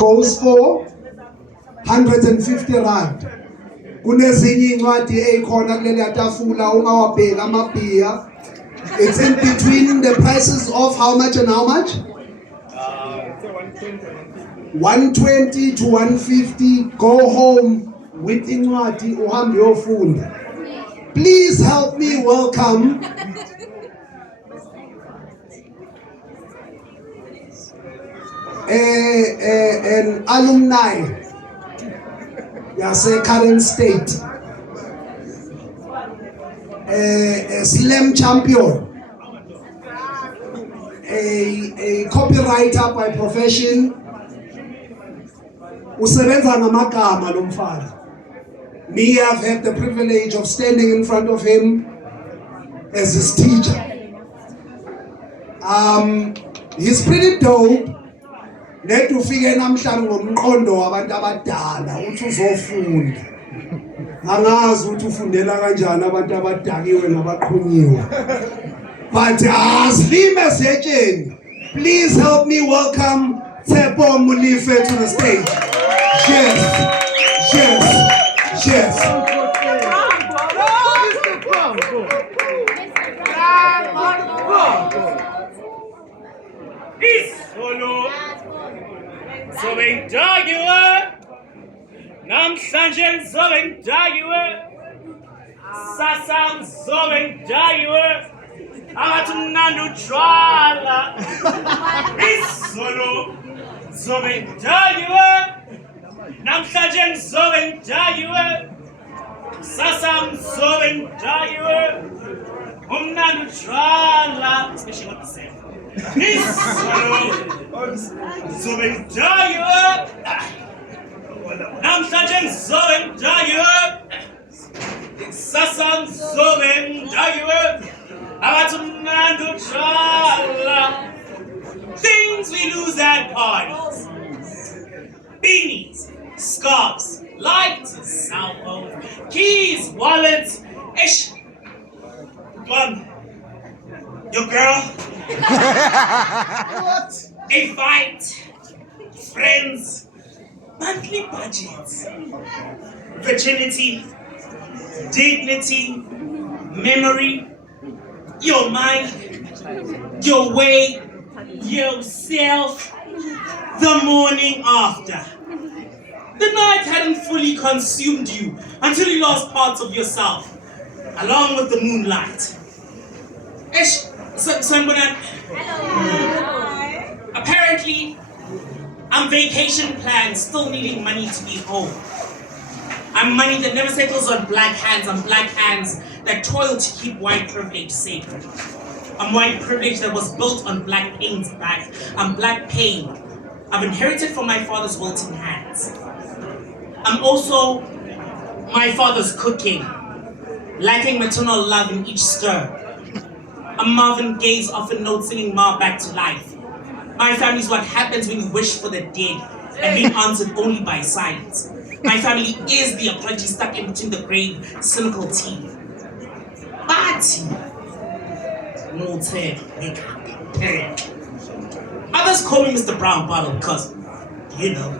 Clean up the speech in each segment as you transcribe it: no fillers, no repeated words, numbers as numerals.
goes for 150 rand. Kunezinye incwadi ekhona kuleli tafula ungawabheka amabhiya. It's in between the prices of how much and how much? 120 to 150. Go home with incwadi uhambe uyofunda. Please help me welcome an alumni, current state, a slam champion, a copywriter by profession. Usebenza ngamagama lo mfana. Me, I've had the privilege of standing in front of him as his teacher. He's pretty dope. Let ufike namhlanje ngomqondo wabantu abadala uthi uzofunda. Angazi ukuthi ufundela kanjani abantu abadakiwe nabaqhunyiwe. But asilime setsheni. Please help me welcome Tshepo Molefe to the stage. Yes. Yes. Yes. Zobendagiwe namhlanje zobendagiwe sasa zobendagiwe abathi mnandi utshwala izolo zobendagiwe namhlanje zobendagiwe sasa zobendagiwe umnandi utshwala especially what they say. Zobendagiwe namhlanje zobendagiwe sasa zobendagiwe abathi mnandi utshwala. Things we lose at parties: beanies, scarves, lights, cell phones, keys, wallets. Ish, one, your girl. What? A fight, friends, monthly budgets, virginity, dignity, memory, your mind, your way, yourself, the morning after. The night hadn't fully consumed you until you lost parts of yourself, along with the moonlight. Apparently, I'm vacation planned, still needing money to be home. I'm money that never settles on black hands, I'm black hands that toil to keep white privilege sacred. I'm white privilege that was built on black pain's back. I'm black pain I've inherited from my father's wilting hands. I'm also my father's cooking, lacking maternal love in each stir. I'm Marvin Gaye's often note singing Ma back to life. My family's what happens when you wish for the dead and being answered only by silence. My family is the apology stuck in between the grave, cynical teeth. But others call me MrBrownBottle because, you know.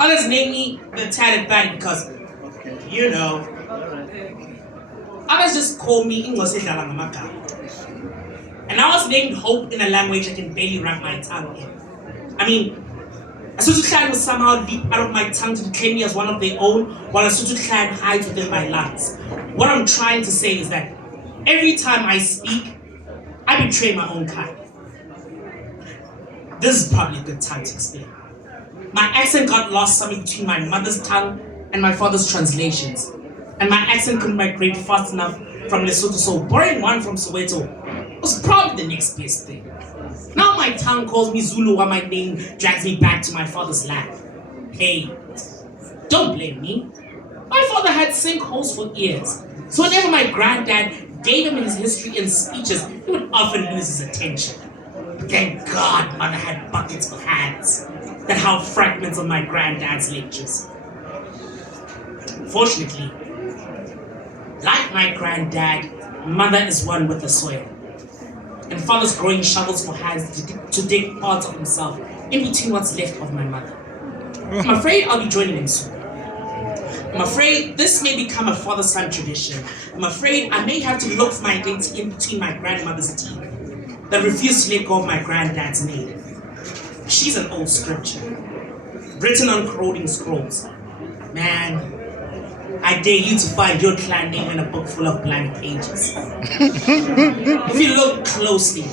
Others name me the tatted baddie because, you know. Others just call me Ingose Dalangamaka. And I was named Hope in a language I can barely wrap my tongue in. I mean, Asutu clan will somehow leap out of my tongue to claim me as one of their own, while Asutu clan hides within my lungs. What I'm trying to say is that every time I speak, I betray my own kind. This is probably a good time to explain. My accent got lost somewhere between my mother's tongue and my father's translations. And my accent couldn't migrate fast enough from Lesotho, so borrowing one from Soweto was probably the next best thing. Now my tongue calls me Zulu while my name drags me back to my father's land. Hey, don't blame me. My father had sinkholes for years, so whenever my granddad gave him his history and speeches, he would often lose his attention. But thank God mother had buckets for hands that held fragments of my granddad's lectures. Fortunately, like my granddad, mother is one with the soil. and fathers growing shovels for hands to dig parts of himself in between what's left of my mother. I'm afraid I'll be joining him soon. I'm afraid this may become a father-son tradition. I'm afraid I may have to look for my identity in between my grandmother's teeth that refused to let go of my granddad's maid. She's an old scripture, written on corroding scrolls. Man, I dare you to find your clan name in a book full of blank pages. If you look closely,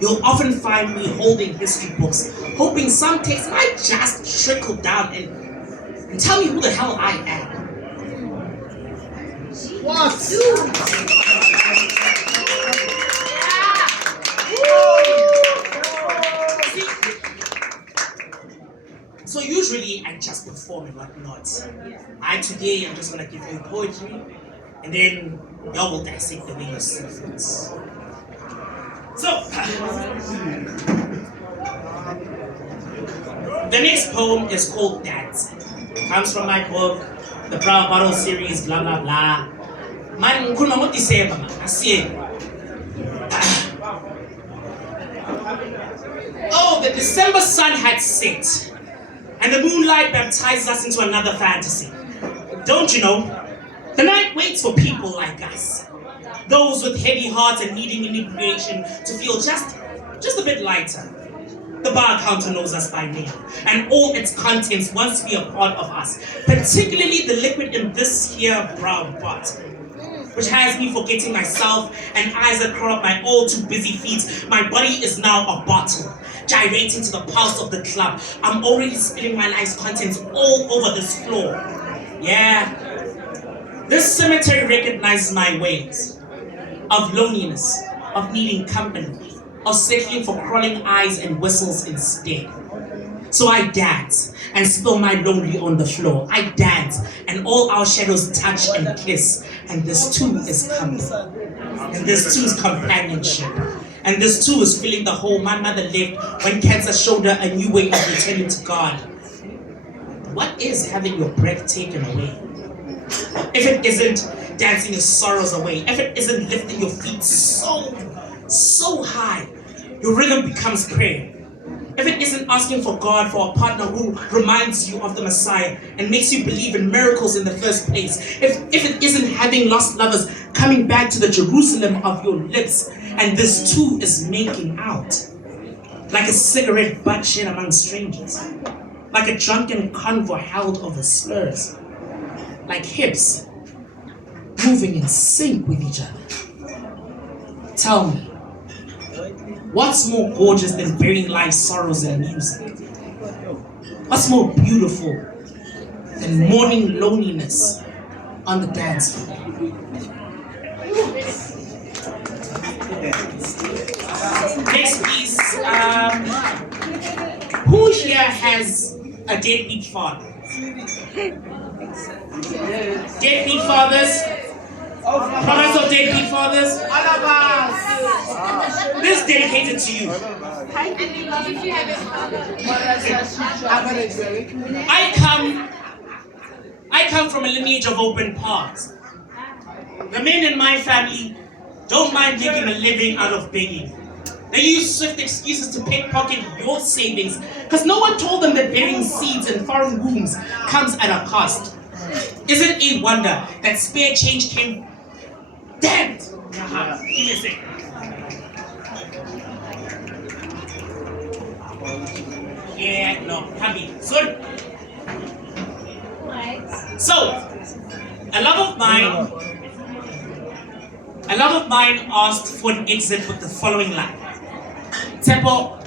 you'll often find me holding history books, hoping some text might just trickle down and tell me who the hell I am. What? So usually I just perform and whatnot. Today I'm just gonna give you poetry, and then y'all will dissect the way you see it. So, the next poem is called Dance. It comes from my book, the MrBrownBottle series, blah blah blah. Man, kuna mo December, man. I see it. Oh, the December sun had set, and the moonlight baptizes us into another fantasy. Don't you know? The night waits for people like us. Those with heavy hearts and needing inebriation to feel just a bit lighter. The bar counter knows us by name, and all its contents wants to be a part of us, particularly the liquid in this here brown pot, which has me forgetting myself and eyes that crawl up my all too busy feet. My body is now a bottle, gyrating to the pulse of the club. I'm already spilling my life's contents all over this floor. Yeah, this cemetery recognizes my ways of loneliness, of needing company, of settling for crawling eyes and whistles instead. So I dance and spill my lonely on the floor. I dance and all our shadows touch and kiss. And this too is company. And this too is companionship. And this too is filling the hole my mother left when cancer showed her a new way of returning to God. What is having your breath taken away? If it isn't dancing your sorrows away, if it isn't lifting your feet so high, your rhythm becomes prayer. If it isn't asking for God for a partner who reminds you of the Messiah and makes you believe in miracles in the first place, if it isn't having lost lovers coming back to the Jerusalem of your lips, and this too is making out, like a cigarette butt shared among strangers, like a drunken convo held over slurs, like hips moving in sync with each other. Tell me, what's more gorgeous than burying life's sorrows in music? What's more beautiful than mourning loneliness on the dance floor? Next piece, who here has a deadbeat father? Deadbeat fathers? Products of deadbeat fathers? This is dedicated to you. I come from a lineage of open parts. The men in my family don't mind making a living out of begging. They use swift excuses to pickpocket your savings because no one told them that burying seeds in foreign wombs comes at a cost. Is it a wonder that spare change came? Damn it! Give me a second. Yeah, no, happy. So a love of mine asked for an exit with the following line. Tshepo,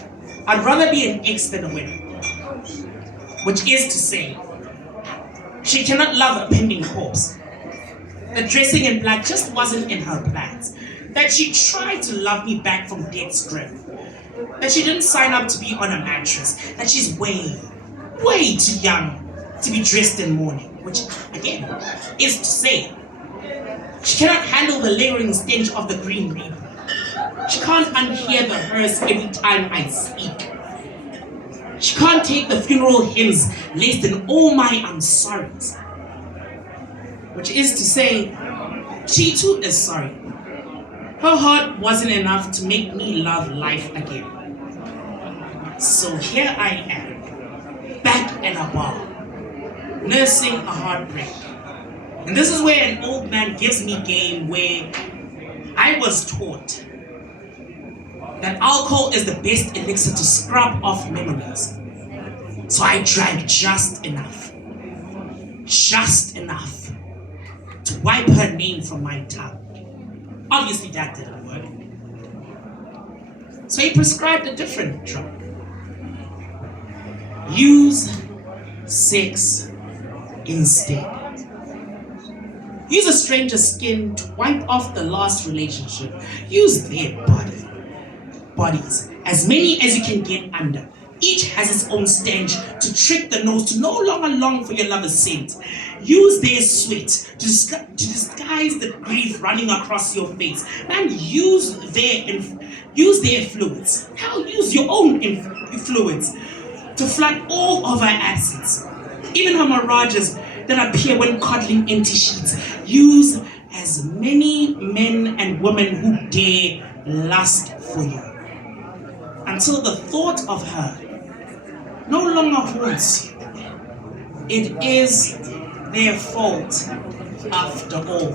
I'd rather be an ex than a winner. Which is to say, she cannot love a pending corpse. The dressing in black just wasn't in her plans. That she tried to love me back from death's grip. That she didn't sign up to be on a mattress. That she's way too young to be dressed in mourning. Which, again, is to say, she cannot handle the lingering stench of the Green Reaper. She can't unhear the hearse every time I speak. She can't take the funeral hymns laced in all my I'm sorries. Which is to say, she too is sorry. Her heart wasn't enough to make me love life again. So here I am, back in a bar, nursing a heartbreak. And this is where an old man gives me game, where I was taught that alcohol is the best elixir to scrub off memories. So I drank just enough to wipe her name from my tongue. Obviously that didn't work. So he prescribed a different drug. Use sex instead. Use a stranger's skin to wipe off the last relationship. Use their bodies, as many as you can get under. Each has its own stench to trick the nose to no longer long for your lover's scent. Use their sweat to disguise the grief running across your face. Man, use their fluids. Hell, use your own fluids to flood all of our absence. Even her mirages that appear when coddling empty sheets. Use as many men and women who dare lust for you, until the thought of her no longer haunts you. It is their fault after all.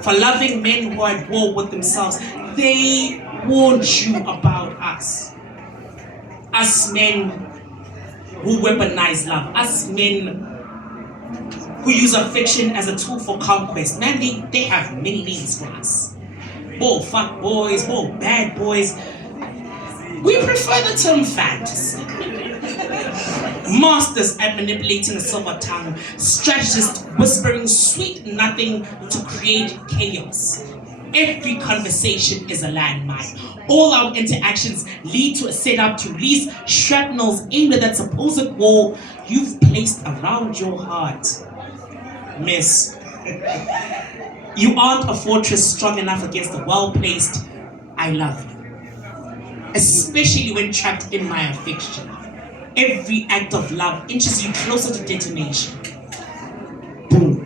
For loving men who are at war with themselves, they warned you about us. Us men who weaponize love. Us men who use affection as a tool for conquest. Man, they have many names for us. More fuck boys, more bad boys. We prefer the term fantasy. Masters at manipulating a silver tongue, strategists whispering sweet nothing to create chaos. Every conversation is a landmine. All our interactions lead to a setup to release shrapnels aimed at that supposed wall you've placed around your heart. Miss, you aren't a fortress strong enough against the well-placed I love you. Especially when trapped in my affection. Every act of love inches you closer to detonation. Boom.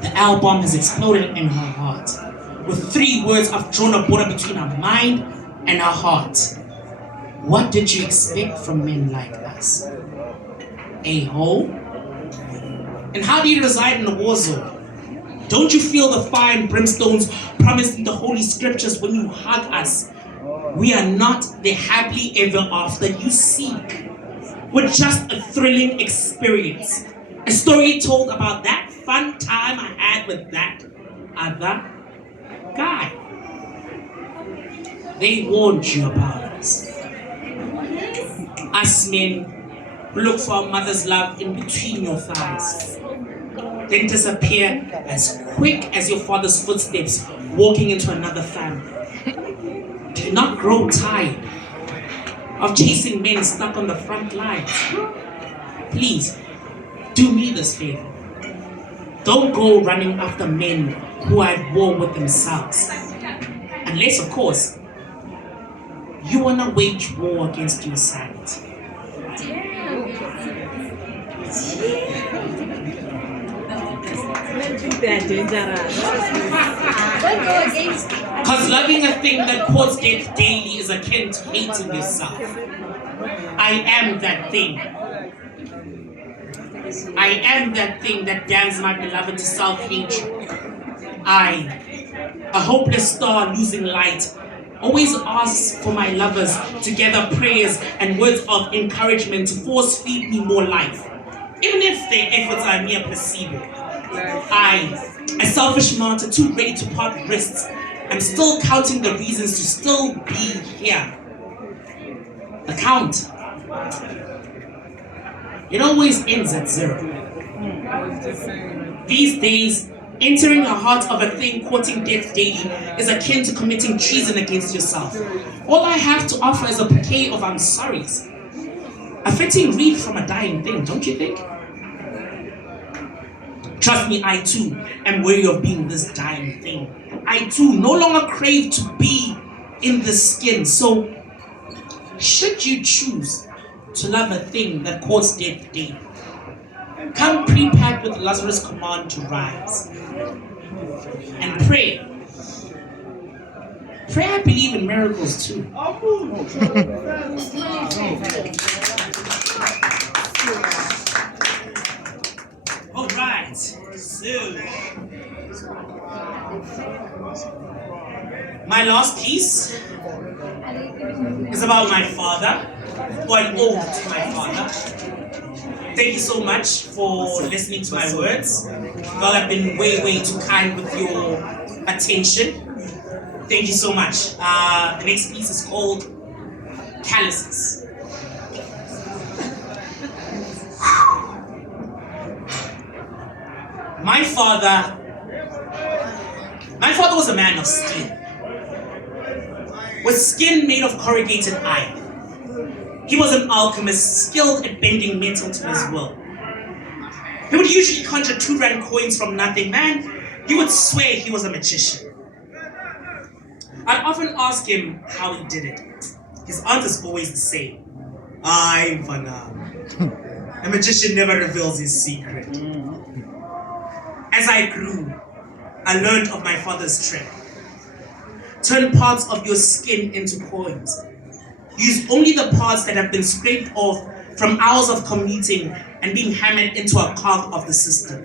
The album has exploded in her heart. With 3 words, I've drawn a border between her mind and her heart. What did you expect from men like us? A hole? And how do you reside in the war zone? Don't you feel the fire and brimstones promised in the holy scriptures when you hug us? We are not the happily ever after you seek. We're just a thrilling experience. A story told about that fun time I had with that other guy. They warned you about us. Us men who look for a mother's love in between your thighs, then disappear as quick as your father's footsteps walking into another family. Do not grow tired of chasing men stuck on the front lines. Please, do me this favor. Don't go running after men who are at war with themselves. Unless, of course, you want to wage war against your sanity. Because loving a thing that courts death daily is akin to hating yourself. I am that thing. I am that thing that damns my beloved to self-hatred. I, a hopeless star losing light, always asks for my lovers to gather prayers and words of encouragement to force feed me more life, even if their efforts are mere placebo. I, a selfish martyr too ready to part wrists, am still counting the reasons to still be here. The count. It always ends at 0. These days, entering the heart of a thing courting death daily is akin to committing treason against yourself. All I have to offer is a bouquet of I'm sorries. A fitting wreath from a dying thing, don't you think? Trust me, I too am weary of being this dying thing. I too no longer crave to be in this skin. So, should you choose to love a thing that courts death daily, come pre-packed with Lazarus' command to rise. And pray Pray I believe in miracles too. All right, so my last piece is about my father, or an ode to my father. Thank you so much for listening to my words. Y'all have been way too kind with your attention. Thank you so much. The next piece is called Calluses. My father was a man of steel, with skin made of corrugated iron. He was an alchemist, skilled at bending metal to his will. He would usually conjure 2 rand coins from nothing. Man, he would swear he was a magician. I'd often ask him how he did it. His answer's always the same. I'm Fana. A magician never reveals his secret. As I grew, I learned of my father's trick. Turn parts of your skin into coins. Use only the parts that have been scraped off from hours of commuting and being hammered into a cog of the system.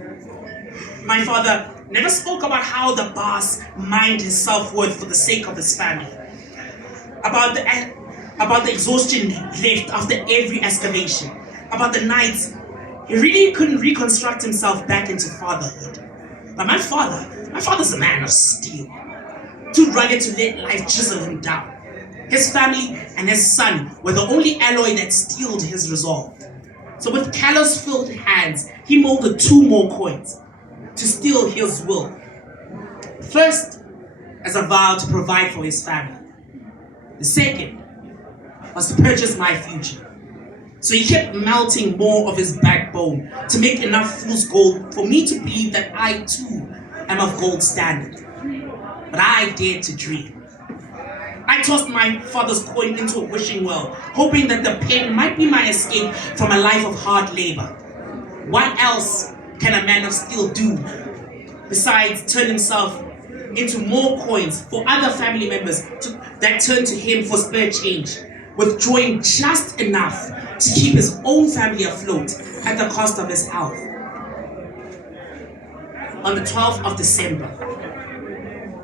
My father never spoke about how the boss mined his self-worth for the sake of his family. About the exhaustion left after every excavation. About the nights he really couldn't reconstruct himself back into fatherhood. But my father's a man of steel. Too rugged to let life chisel him down. His family and his son were the only alloy that steeled his resolve. So with callous-filled hands, he molded 2 more coins to steel his will. First, as a vow to provide for his family. The second was to purchase my future. So he kept melting more of his backbone to make enough fool's gold for me to believe that I too am of gold standard. But I dared to dream. I tossed my father's coin into a wishing well, hoping that the pen might be my escape from a life of hard labor. What else can a man of steel do besides turn himself into more coins for other family members that turn to him for spare change, withdrawing just enough to keep his own family afloat at the cost of his health? On the 12th of December,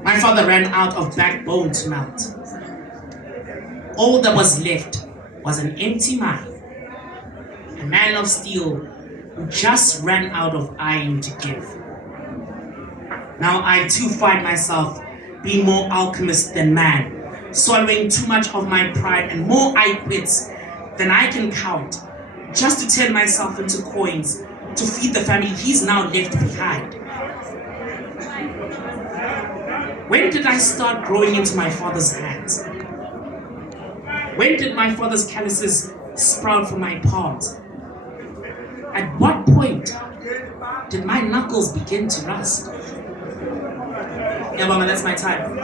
my father ran out of backbone to melt. All that was left was an empty mind, a man of steel who just ran out of iron to give. Now I too find myself being more alchemist than man, swallowing too much of my pride and more I quits than I can count, just to turn myself into coins to feed the family he's now left behind. When did I start growing into my father's hands? When did my father's calluses sprout from my palms? At what point did my knuckles begin to rust? Yeah, Mama, that's my time.